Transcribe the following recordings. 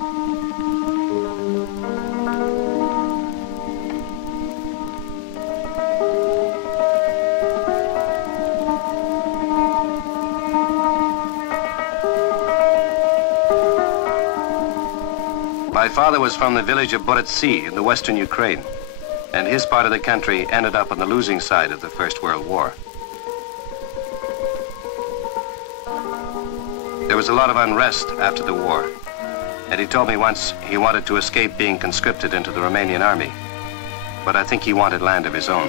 My father was from the village of Borytsy in the western Ukraine, and his part of the country ended up on the losing side of the First World War. There was a lot of unrest after the war, and he told me once he wanted to escape being conscripted into the Romanian army, but I think he wanted land of his own.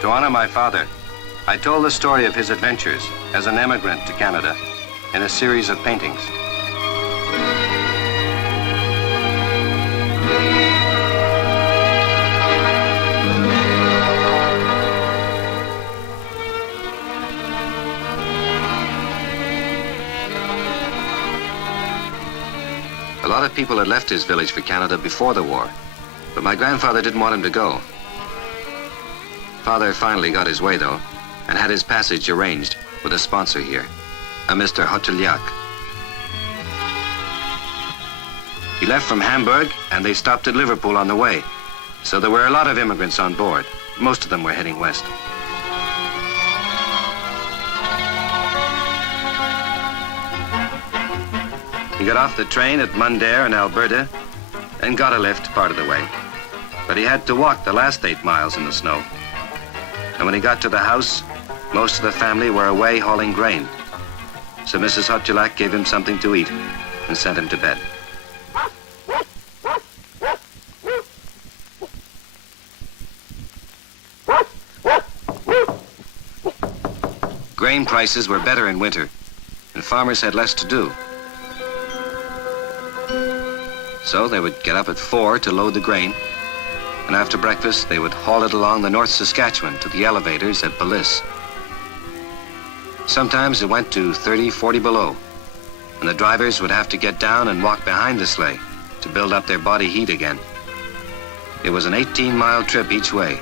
To honor my father, I told the story of his adventures as an emigrant to Canada in a series of paintings. A lot of people had left his village for Canada before the war, but my grandfather didn't want him to go. Father finally got his way, though, and had his passage arranged with a sponsor here, a Mr. Hotelyak. He left from Hamburg, and they stopped at Liverpool on the way, so there were a lot of immigrants on board. Most of them were heading west. He got off the train at Mundare in Alberta and got a lift part of the way. But he had to walk the last 8 miles in the snow. And when he got to the house, most of the family were away hauling grain. So Mrs. Hotelyak gave him something to eat and sent him to bed. Grain prices were better in winter, and farmers had less to do. So they would get up at 4 to load the grain, and after breakfast they would haul it along the North Saskatchewan to the elevators at Belize. Sometimes it went to 30, 40 below, and the drivers would have to get down and walk behind the sleigh to build up their body heat again. It was an 18-mile trip each way,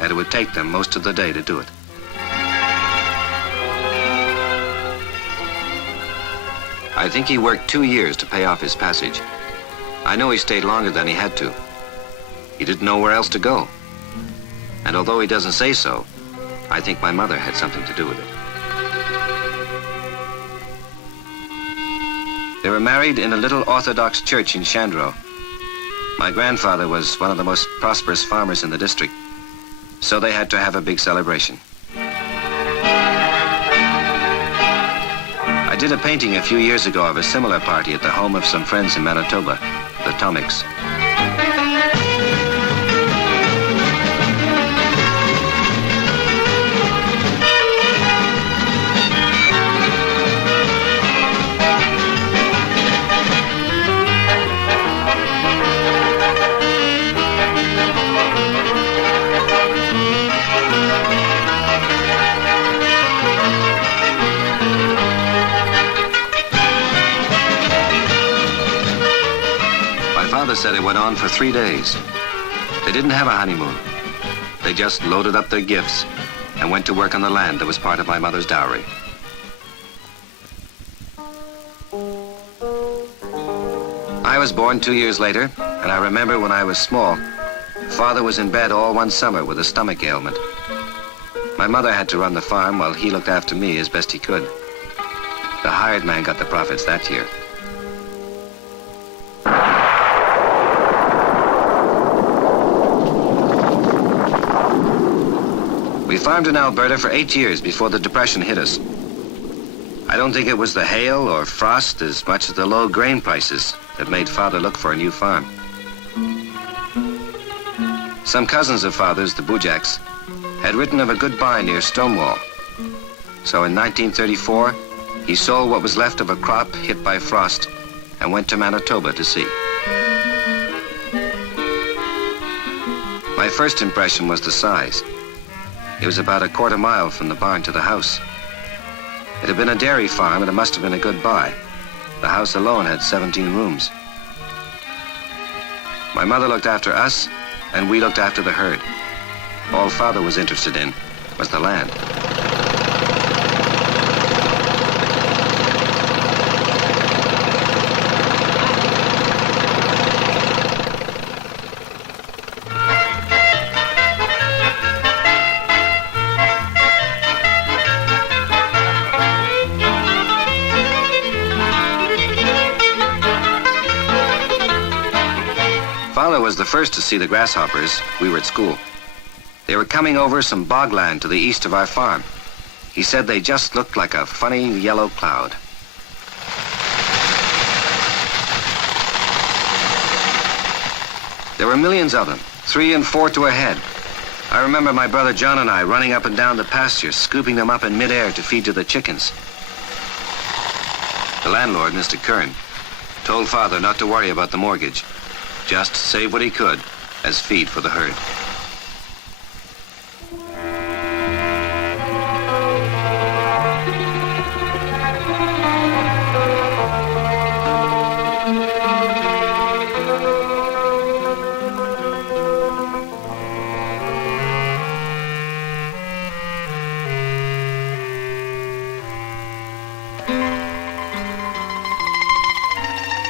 and it would take them most of the day to do it. I think he worked 2 years to pay off his passage. I know he stayed longer than he had to. He didn't know where else to go. And although he doesn't say so, I think my mother had something to do with it. They were married in a little Orthodox church in Shandro. My grandfather was one of the most prosperous farmers in the district, so they had to have a big celebration. I did a painting a few years ago of a similar party at the home of some friends in Manitoba, the Tomics. Father said it went on for 3 days. They didn't have a honeymoon. They just loaded up their gifts and went to work on the land that was part of my mother's dowry. I was born 2 years later, and I remember when I was small, Father was in bed all one summer with a stomach ailment. My mother had to run the farm while he looked after me as best he could. The hired man got the profits that year. We farmed in Alberta for 8 years before the Depression hit us. I don't think it was the hail or frost as much as the low grain prices that made Father look for a new farm. Some cousins of Father's, the Bujaks, had written of a good buy near Stonewall. So in 1934, he sold what was left of a crop hit by frost and went to Manitoba to see. My first impression was the size. It was about a quarter mile from the barn to the house. It had been a dairy farm, and it must have been a good buy. The house alone had 17 rooms. My mother looked after us, and we looked after the herd. All Father was interested in was the land. Father was the first to see the grasshoppers. We were at school. They were coming over some bogland to the east of our farm. He said they just looked like a funny yellow cloud. There were millions of them, 3 and 4 to a head. I remember my brother John and I running up and down the pasture, scooping them up in midair to feed to the chickens. The landlord, Mr. Kern, told Father not to worry about the mortgage, just save what he could as feed for the herd.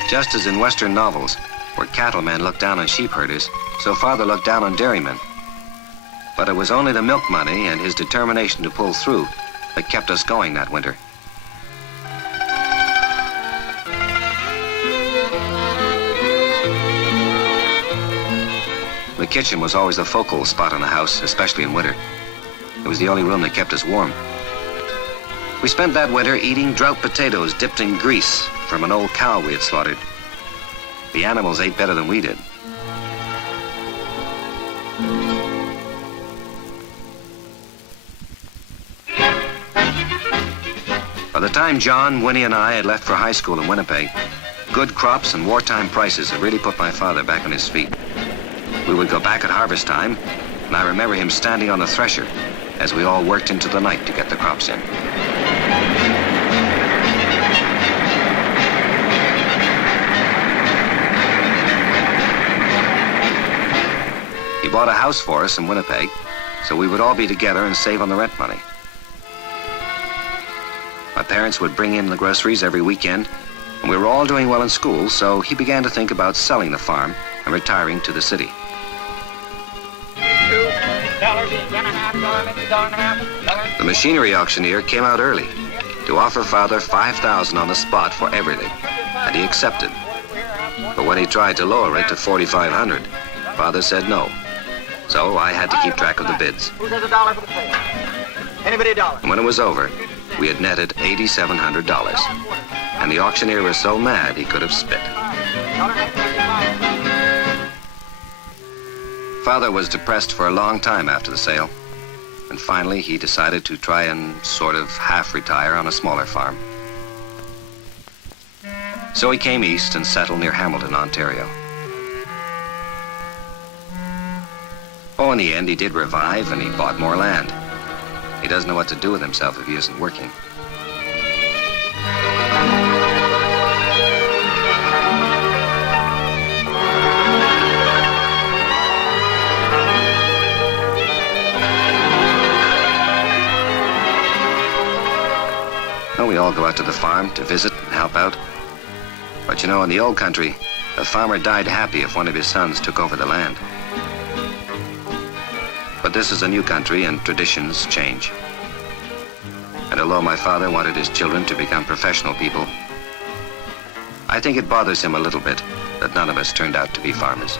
Just as in Western novels, where cattlemen look down on sheep herders, so Father looked down on dairymen. But it was only the milk money and his determination to pull through that kept us going that winter. The kitchen was always the focal spot in the house, especially in winter. It was the only room that kept us warm. We spent that winter eating drought potatoes dipped in grease from an old cow we had slaughtered. The animals ate better than we did. By the time John, Winnie, and I had left for high school in Winnipeg, good crops and wartime prices had really put my father back on his feet. We would go back at harvest time, and I remember him standing on the thresher as we all worked into the night to get the crops in. He bought a house for us in Winnipeg, so we would all be together and save on the rent money. My parents would bring in the groceries every weekend, and we were all doing well in school, so he began to think about selling the farm and retiring to the city. The machinery auctioneer came out early to offer Father $5,000 on the spot for everything, and he accepted. But when he tried to lower it to $4,500, Father said no. So I had to keep track of the bids. Who says $1 for the sale? Anybody $1? And when it was over, we had netted $8,700. And the auctioneer was so mad he could have spit. Father was depressed for a long time after the sale. And finally, he decided to try and sort of half-retire on a smaller farm. So he came east and settled near Hamilton, Ontario. Oh, in the end, he did revive, and he bought more land. He doesn't know what to do with himself if he isn't working. Well, we all go out to the farm to visit and help out. But you know, in the old country, a farmer died happy if one of his sons took over the land. But this is a new country, and traditions change. And although my father wanted his children to become professional people, I think it bothers him a little bit that none of us turned out to be farmers.